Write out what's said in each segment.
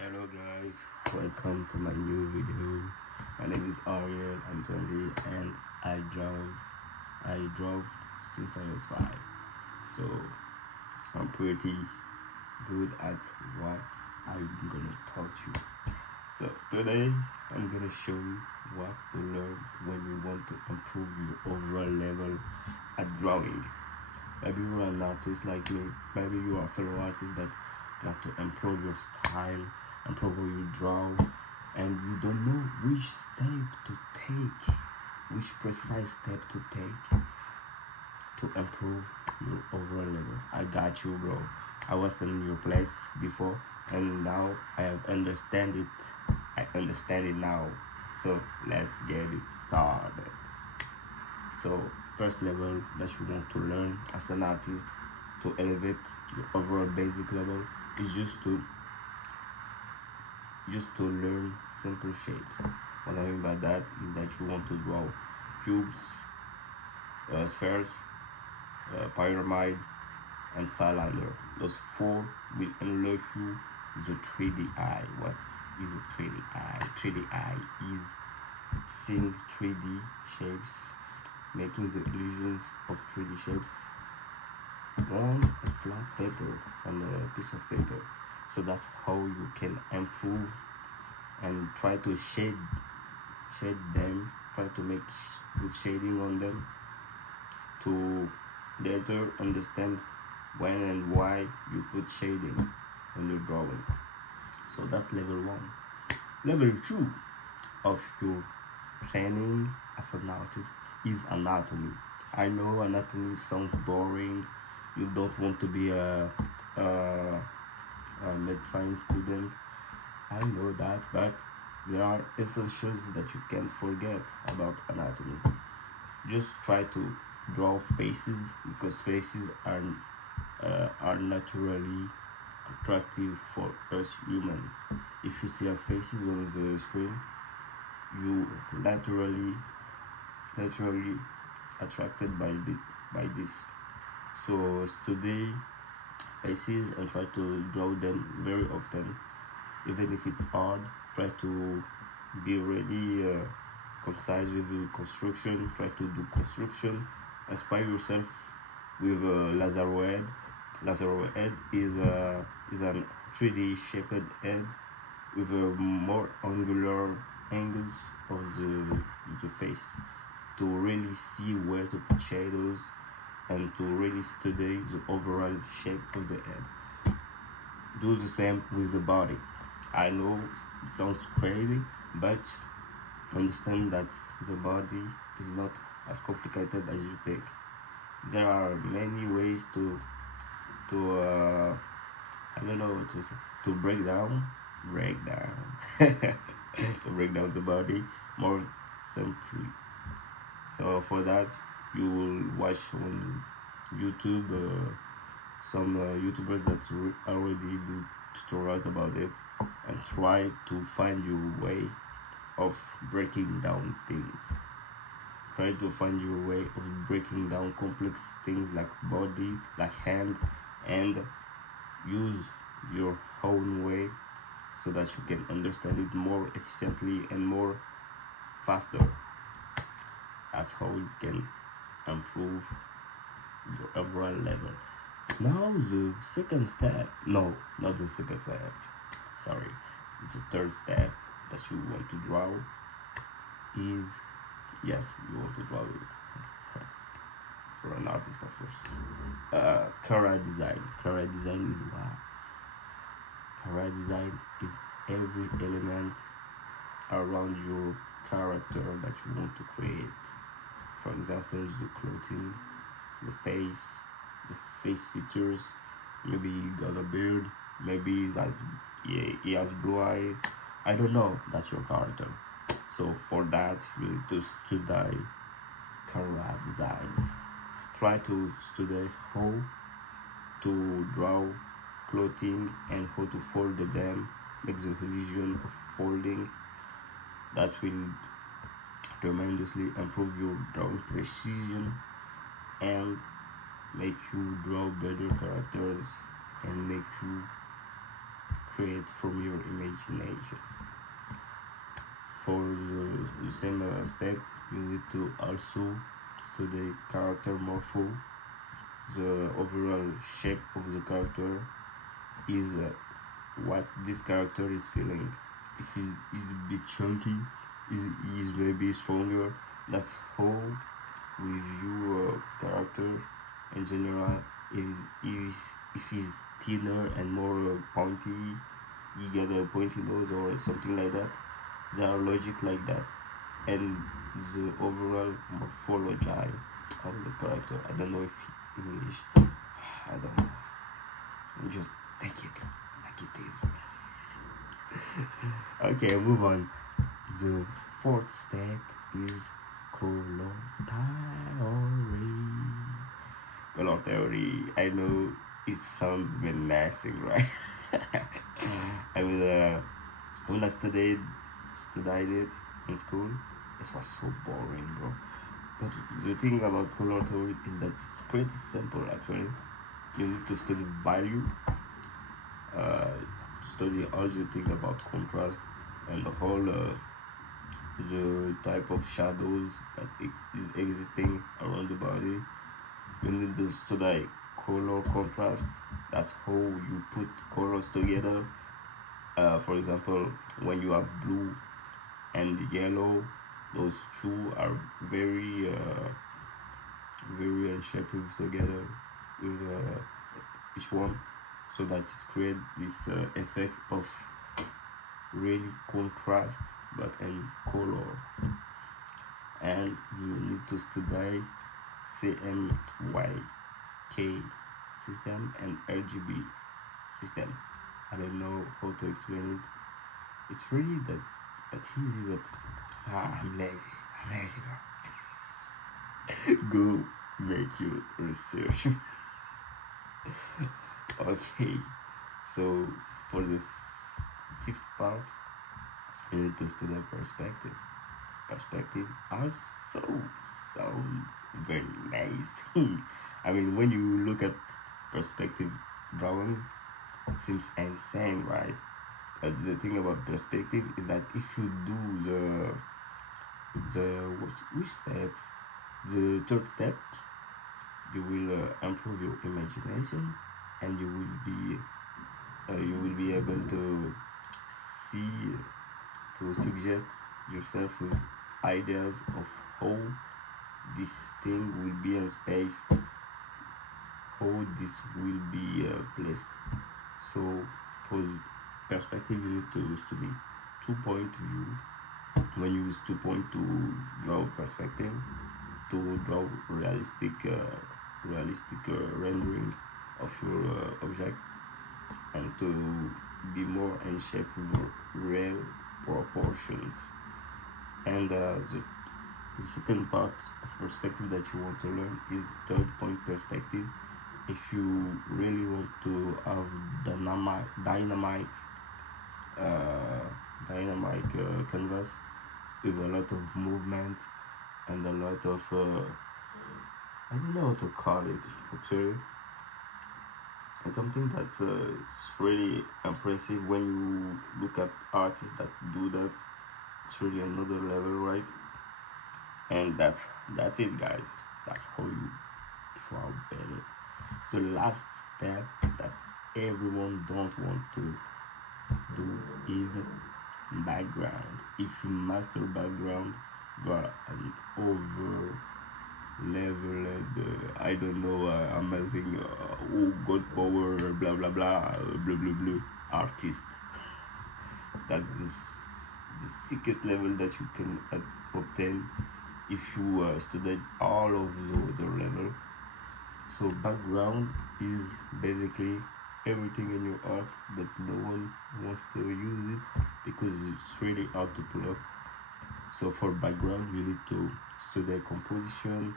Hello guys, welcome to my new video. My name is Ariel, I'm 20 and I drove since I was 5. So I'm pretty good at what I'm gonna taught you. So today I'm gonna show you what to learn when you want to improve your overall level at drawing. Maybe you are an artist like me, maybe you are a fellow artist that want to improve your style, improve how you draw, and you don't know which step to take, which precise step to take to improve your overall level. I got you, bro. I was in your place before, and now I have understand it. I understand it now. So let's get it started. So first level that you want to learn as an artist to elevate your overall basic level is just to learn simple shapes. What I mean by that is that you want to draw cubes, spheres, pyramid, and cylinder. Those four will unlock you the 3D eye. What is a 3D eye? 3D eye is seeing 3D shapes, making the illusion of 3D shapes on a flat paper, on a piece of paper. So that's how you can improve and try to shade them, try to make good shading on them to later understand when and why you put shading on your drawing. So that's level 1. Level 2 of your training as an artist is anatomy. I know anatomy sounds boring. You don't want to be a medicine student. I know that, but there are essentials that you can't forget about anatomy. Just try to draw faces because faces are naturally attractive for us human. If you see our faces on the screen, you naturally attracted by this. So study faces and try to draw them very often, even if it's hard. Try to be really concise with the construction. Try to do construction. Inspire yourself with Lazaro head. Lazaro head is an 3D shaped head with more angular angles of the face to really see where to put shadows and to really study the overall shape of the head. Do the same with the body. I know it sounds crazy, but understand that the body is not as complicated as you think. There are many ways to I don't know what to say, to break down to break down the body more simply. So for that, you will watch on YouTube some YouTubers that already do tutorials about it, and try to find your way of breaking down things. Try to find your way of breaking down complex things like body, like hand, and use your own way so that you can understand it more efficiently and more faster. That's how you can improve your overall level. Now the second step, no, not the second step, sorry, the third step that you want to draw is, yes, you want to draw it for an artist of course. Cara design. Cara design is what? Cara design is every element around your character that you want to create. For example, the clothing, the face features. Maybe he got a beard. Maybe he has blue eye. I don't know. That's your character. So for that, you need to study cara design. Try to study how to draw clothing and how to fold them. Make the illusion of folding. That will tremendously improve your drawing precision and make you draw better characters and make you create from your imagination. For the same step, you need to also study character morpho. The overall shape of the character is what this character is feeling. If he's a bit chunky, he's maybe stronger. That's how we view a character in general. If he's thinner and more pointy, he get a pointy nose or something like that. There are logic like that, and the overall morphology of the character. I don't know if it's English. I don't know. Just take it like it is. Okay, move on. The fourth step is color theory. Color theory. I know it sounds menacing, right? I mean, when I studied it in school, it was so boring, bro. But the thing about color theory is that it's pretty simple actually. You need to study value, uh, study all the thing about contrast and the whole the type of shadows that is existing around the body. You need to study color contrast. That's how you put colors together. For example, when you have blue and yellow, those two are very unshaped together with each one, so that it create this effect of really contrast but in color. And you need to study CMYK system and RGB system. I don't know how to explain it. It's really that easy, but I'm lazy. I'm lazy, bro. Go make your research. Okay, so for the fifth part, you need to study perspective. Perspective also sounds very nice. I mean, when you look at perspective drawing, it seems insane, right? The thing about perspective is that if you do the which step, the third step, you will improve your imagination, and you will be able to see, to suggest yourself with ideas of how this thing will be in space, how this will be placed. So for perspective, you need to study 2-point view. When you use 2-point to draw perspective, to draw realistic rendering of your object, and to be more in shape with real proportions. And the second part of perspective that you want to learn is 3rd-point perspective. If you really want to have dynamic canvas with a lot of movement and a lot of I don't know how to call it actually. It's something that's it's really impressive when you look at artists that do that. It's really another level, right? And that's it, guys. That's how you draw better. The last step that everyone don't want to do is background. If you master background, you are an over leveled I don't know amazing oh god power blah blah blah blah blah blah artist. That's the sickest level that you can obtain if you study all of the other level. So background is basically everything in your art that no one wants to use it because it's really hard to pull up. So for background, you need to study composition,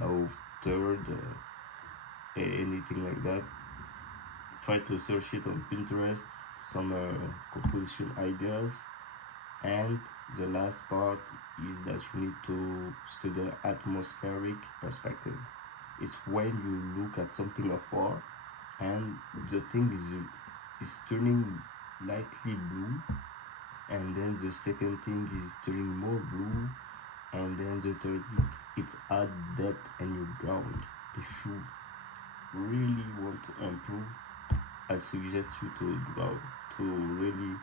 law of third, anything like that. Try to search it on Pinterest, some composition ideas. And the last part is that you need to study atmospheric perspective. It's when you look at something afar and the thing is is turning lightly blue, and then the second thing is turning more blue, and then the third thing, it add depth in your drawing. If you really want to improve, I suggest you to draw, to really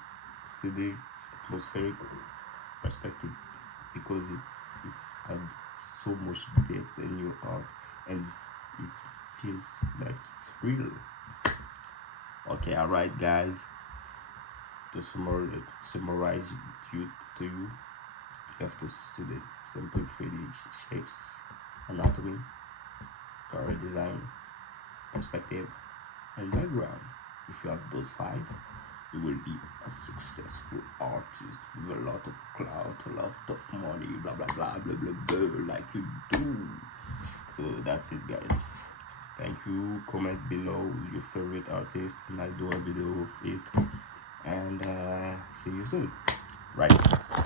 study atmospheric perspective, because it's add so much depth in your art, and it feels like it's real. Okay, alright guys, to summarize to you have to study simple 3D shapes, anatomy, color design, perspective, and background. If you have those five, you will be a successful artist with a lot of clout, a lot of money, blah blah blah blah blah blah, like you do. So that's it, guys. Thank you. Comment below your favorite artist, and I'll do a video of it. And see you soon. Right.